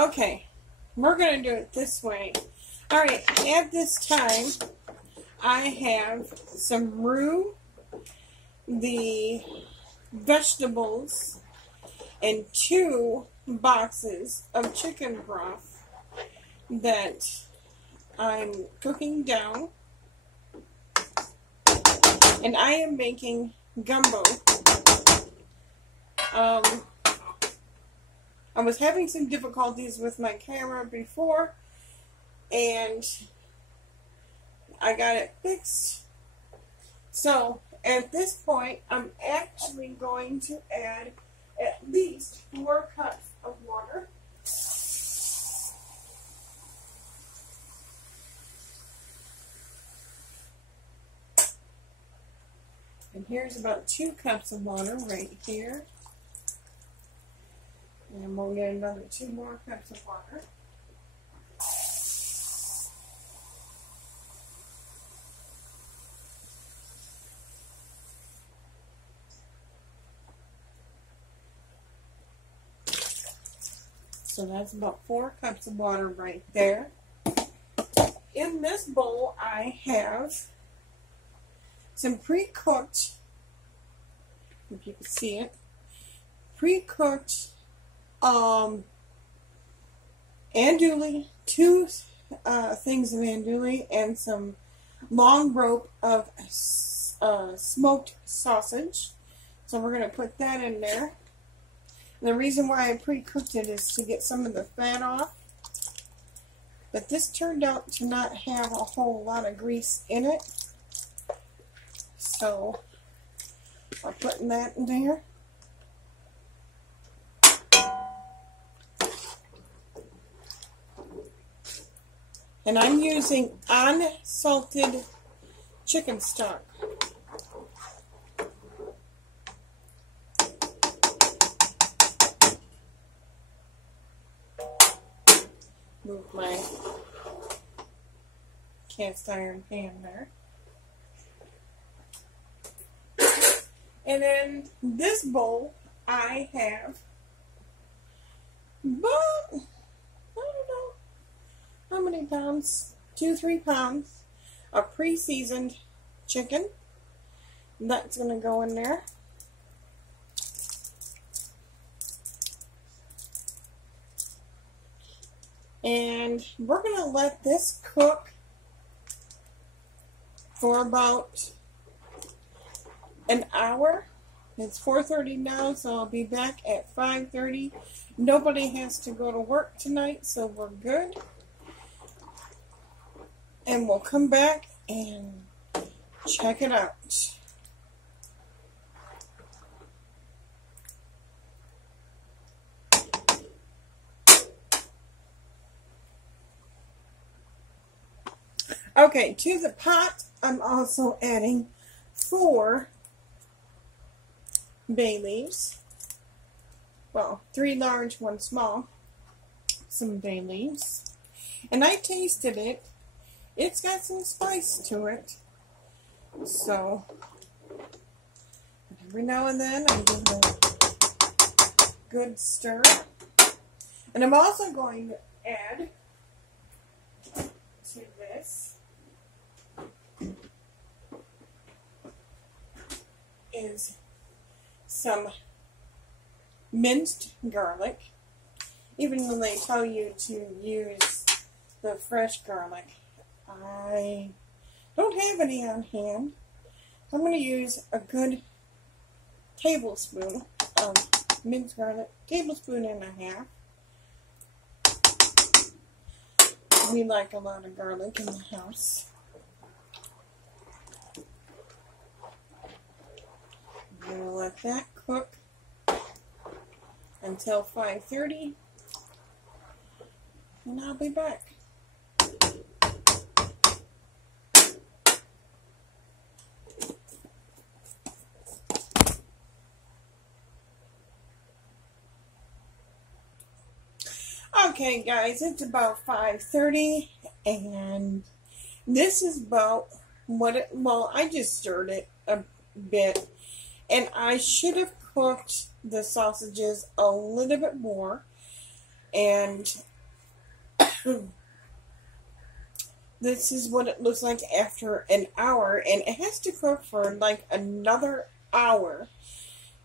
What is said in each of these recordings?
Okay, we're going to do it this way. Alright, at this time, I have some roux, the vegetables, and 2 boxes of chicken broth that I'm cooking down. And I am making gumbo. I was having some difficulties with my camera before, and I got it fixed. So at this point, I'm actually going to add at least 4 cups of water. And here's about 2 cups of water right here. And we'll get another 2 more cups of water. So that's about 4 cups of water right there. In this bowl, I have some pre-cooked, if you can see it, pre-cooked andouille, 2 things of andouille, and some long rope of smoked sausage. So we're going to put that in there. And the reason why I pre-cooked it is to get some of the fat off. But this turned out to not have a whole lot of grease in it. So I'm putting that in there. And I'm using unsalted chicken stock. Move my cast iron pan there. And in this bowl, I have about, I don't know how many pounds, 2-3 pounds of pre-seasoned chicken. That's going to go in there. And we're going to let this cook for about an hour. It's 4:30 now, so I'll be back at 5:30. Nobody has to go to work tonight, so we're good. And we'll come back and check it out. Okay, to the pot, I'm also adding 4 bay leaves. Well, 3 large, 1 small. Some bay leaves. And I tasted it. It's got some spice to it. So, every now and then I give it a good stir. And I'm also going to add to this is some minced garlic. Even when they tell you to use the fresh garlic, I don't have any on hand. I'm going to use a good tablespoon of minced garlic, tablespoon and a half. We like a lot of garlic in the house. I'm going to let that cook until 5:30, and I'll be back. Okay guys, it's about 5:30, and this is about what it, well, I just stirred it a bit, and I should have cooked the sausages a little bit more, and This is what it looks like after an hour, and it has to cook for like another hour.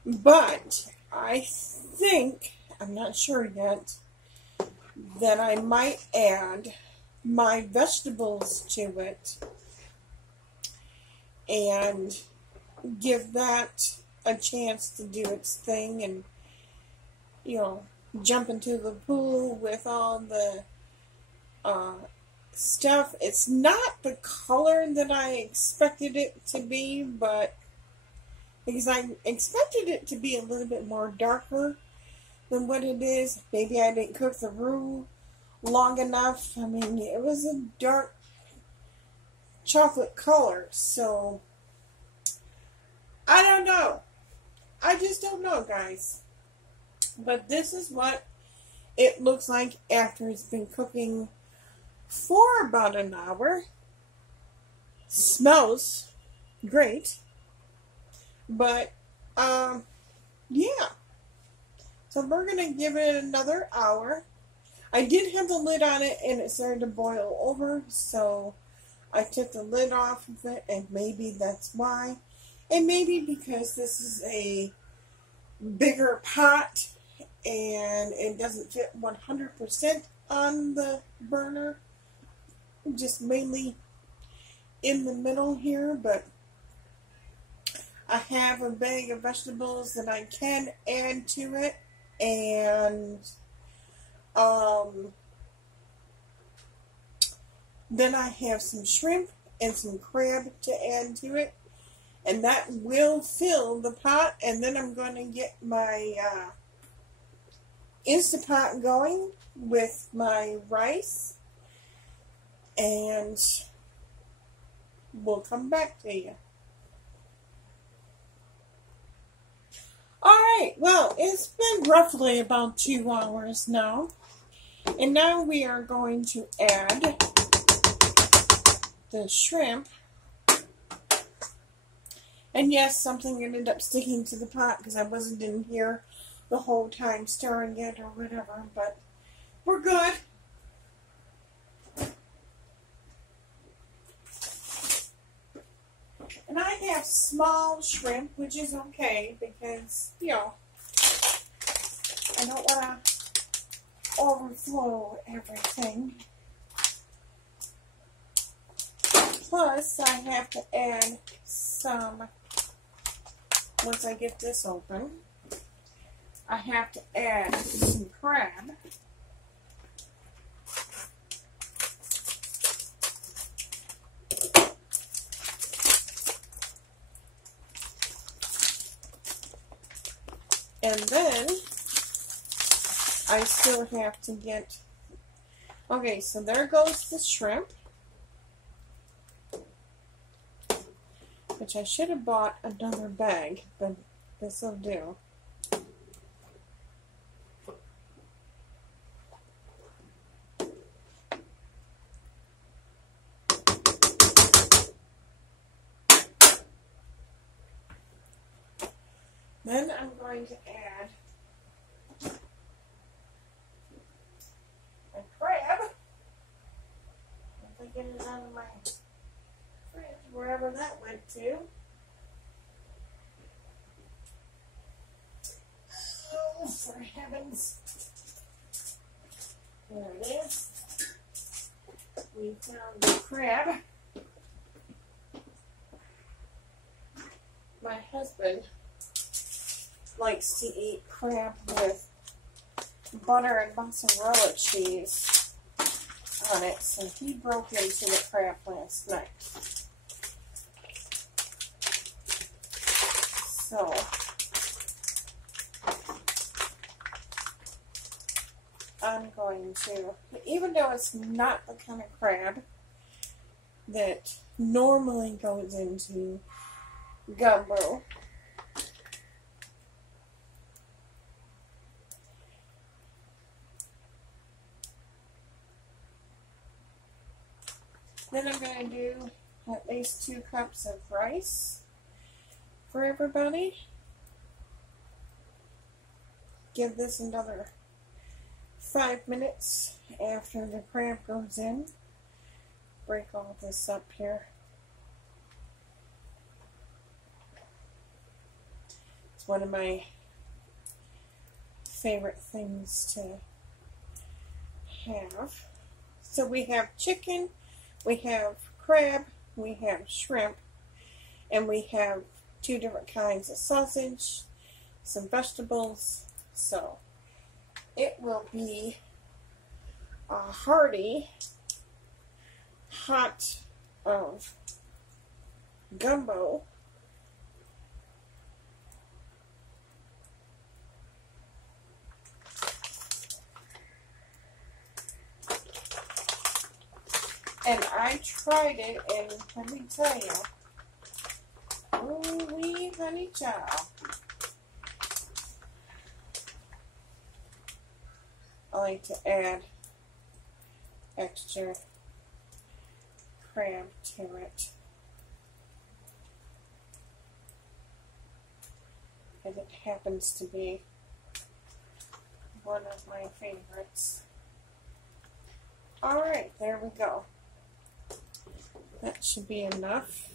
But I think, I'm not sure yet, that I might add my vegetables to it and give that a chance to do its thing and, you know, jump into the pool with all the stuff. It's not the color that I expected it to be, but because I expected it to be a little bit more darker than what it is. Maybe I didn't cook the roux long enough. I mean, it was a dark chocolate color, so I don't know. I just don't know, guys. But this is what it looks like after it's been cooking for about an hour. Smells great. But, yeah. So we're going to give it another hour. I did have the lid on it and it started to boil over, so I took the lid off of it, and maybe that's why. And maybe because this is a bigger pot and it doesn't fit 100% on the burner, just mainly in the middle here, but I have a bag of vegetables that I can add to it, and then I have some shrimp and some crab to add to it, and that will fill the pot. And then I'm going to get my Instapot going with my rice, and we'll come back to you. Alright, well, it's been roughly about 2 hours now. And now we are going to add the shrimp. And yes, something ended up sticking to the pot because I wasn't in here the whole time stirring it or whatever. But we're good. And I have small shrimp, which is okay because, you know, I don't want to overflow everything. Plus, I have to add some, once I get this open, I have to add some crab. And then I still have to get, okay, so there goes the shrimp, which I should have bought another bag, but this will do. Then I'm going to add my crab. If I get it out of my fridge, wherever that went to. Oh, for heavens. There it is. We found the crab. My husband likes to eat crab with butter and mozzarella cheese on it, so he broke into the crab last night. So I'm going to, even though it's not the kind of crab that normally goes into gumbo, then I'm going to do at least 2 cups of rice for everybody. Give this another 5 minutes after the crab goes in. Break all this up here. It's one of my favorite things to have. So we have chicken, we have crab, we have shrimp, and we have 2 different kinds of sausage, some vegetables. So it will be a hearty, hot of gumbo. And I tried it, and let me tell you, oh wee honey child. I like to add extra crab to it. And it happens to be one of my favorites. Alright, there we go. That should be enough.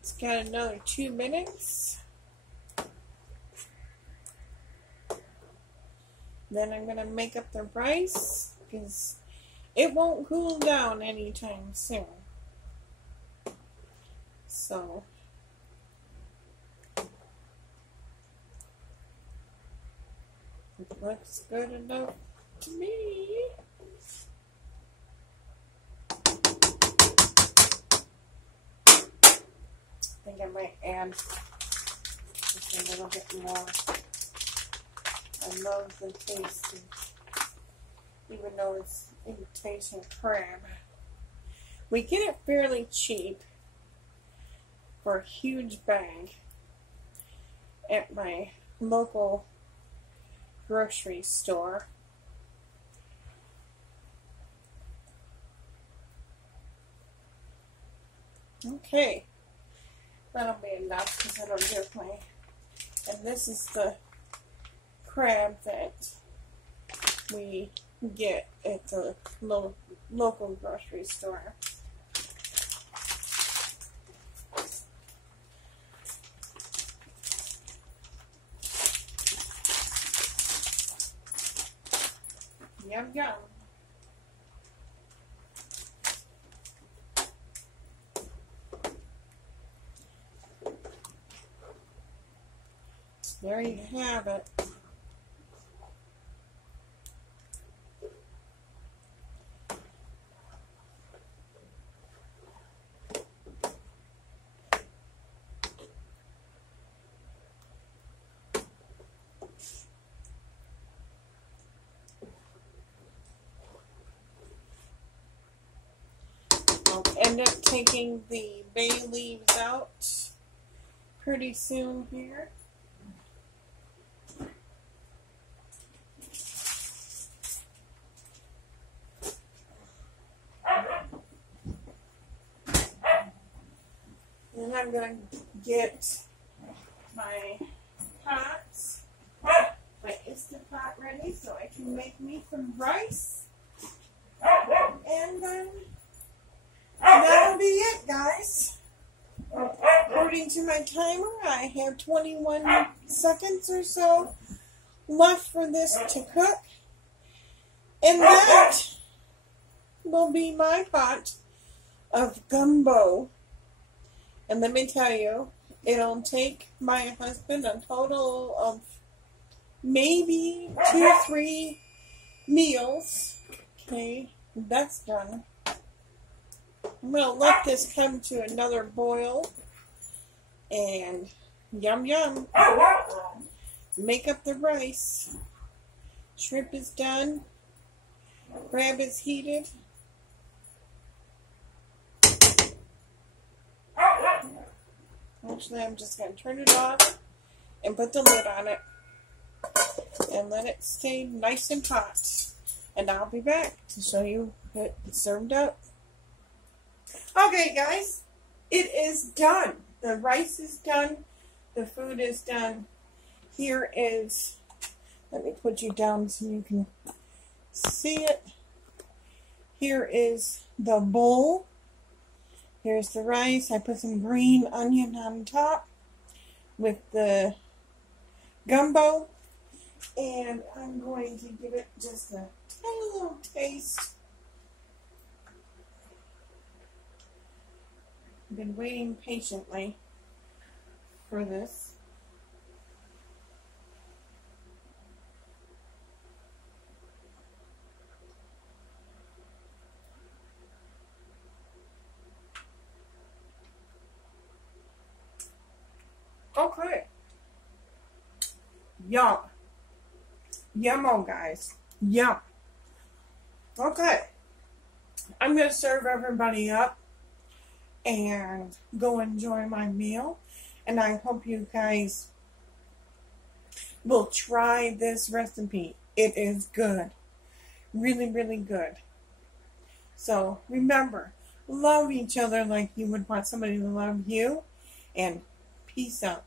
It's got another 2 minutes. Then I'm going to make up the rice because it won't cool down anytime soon. So it looks good enough to me. I think I might add just a little bit more. I love the taste, even though it's imitation crab. We get it fairly cheap for a huge bag at my local grocery store. Okay, that'll be enough because it'll give my, and this is the crab that we get at the local grocery store. Yum yum. There you have it. I'll end up taking the bay leaves out pretty soon here. And I'm going to get my pots, my Instant Pot ready so I can make me some rice. And that'll be it, guys. According to my timer, I have 21 seconds or so left for this to cook. And that will be my pot of gumbo. And let me tell you, it'll take my husband a total of maybe 2-3 meals. Okay, that's done. I'm going to let this come to another boil. And yum yum. Make up the rice. Shrimp is done. Crab is heated. Actually, I'm just going to turn it off and put the lid on it. and let it stay nice and hot. And I'll be back to show you it served up. Okay, guys, it is done. The rice is done. The food is done. Here is, let me put you down so you can see it. Here is the bowl. Here's the rice. I put some green onion on top with the gumbo. And I'm going to give it just a tiny little taste. I've been waiting patiently for this. Okay. Yum. Yummo, guys. Yum. Okay. I'm going to serve everybody up and go enjoy my meal. And I hope you guys will try this recipe. It is good. Really, really good. So remember, love each other like you would want somebody to love you. And peace out.